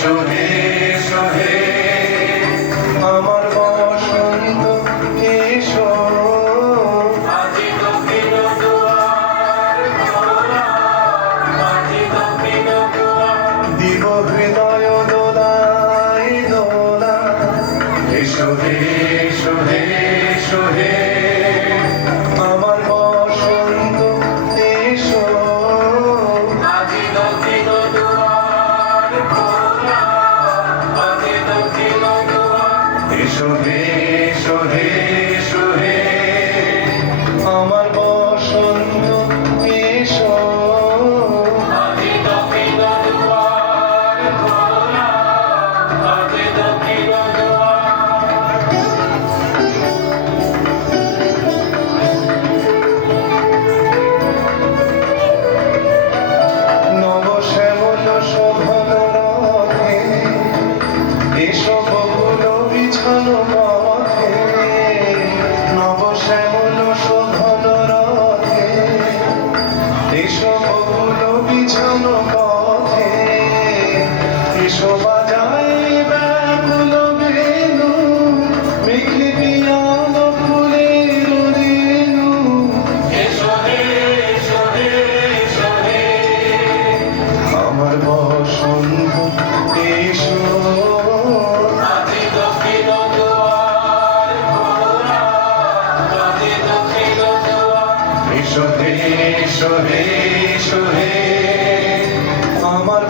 এসো হে এসো হে আমার বসন্ত এসো আজি দক্ষিণ দুয়ার খোলা আজি দক্ষিণ দুয়ার দিব হৃদয় দোলাই দোলা এসো হে এসো হে এসো হে আমার বসন্ত এসো আজি দক্ষিণ দুয়ার খোলা আজি দক্ষিণ দুয়ার এসো হে এসো হে এসো হে আমার বসন্ত এসো আজি দক্ষিণ দুয়ার খোলা আজি দক্ষিণ দুয়ার নবশ্যামল শোভন রথে এসো বকুল বিছানো পথে নবশ্যামল শোভন রথে এসো বকুল বিছানো পথে এসো বাজায় ব্যাকুল বেণু মেঘে পিয়াল ফুলের রেণু এসো হে এসো হে এসো হে আমার বসন্ত এসো আজি দক্ষিণ দুয়ার খোলা আজি দক্ষিণ দুয়ার এসো হে এসো হে এসো হে আমার